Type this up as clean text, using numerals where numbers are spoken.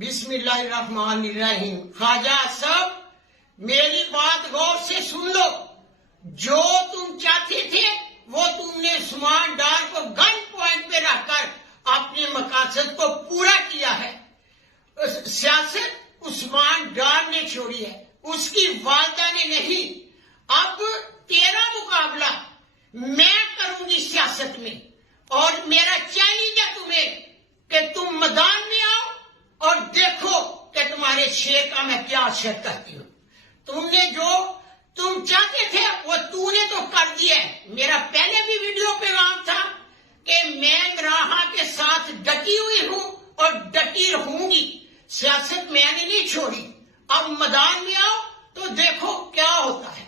بسم اللہ الرحمن الرحیم۔ خواجہ صاحب میری بات غور سے سن لو، جو تم چاہتے تھے وہ تم نے عثمان ڈار کو گن پوائنٹ پہ رکھ کر اپنے مقاصد کو پورا کیا ہے۔ سیاست عثمان ڈار نے چھوڑی ہے، اس کی والدہ نے نہیں۔ اب تیرا مقابلہ میں کروں گی سیاست میں، اور میرا چیلنج ہے تمہیں کہ تم میدان میں آؤ اور دیکھو کہ تمہارے شیر کا میں کیا اثر کرتی ہوں۔ تم نے جو تم چاہتے تھے وہ تو نے تو کر دیا ہے۔ میرا پہلے بھی ویڈیو پیغام تھا کہ میں راہا کے ساتھ ڈٹی ہوئی ہوں اور ڈٹی رہوں گی، سیاست میں نے نہیں چھوڑی۔ اب میدان میں آؤ تو دیکھو کیا ہوتا ہے۔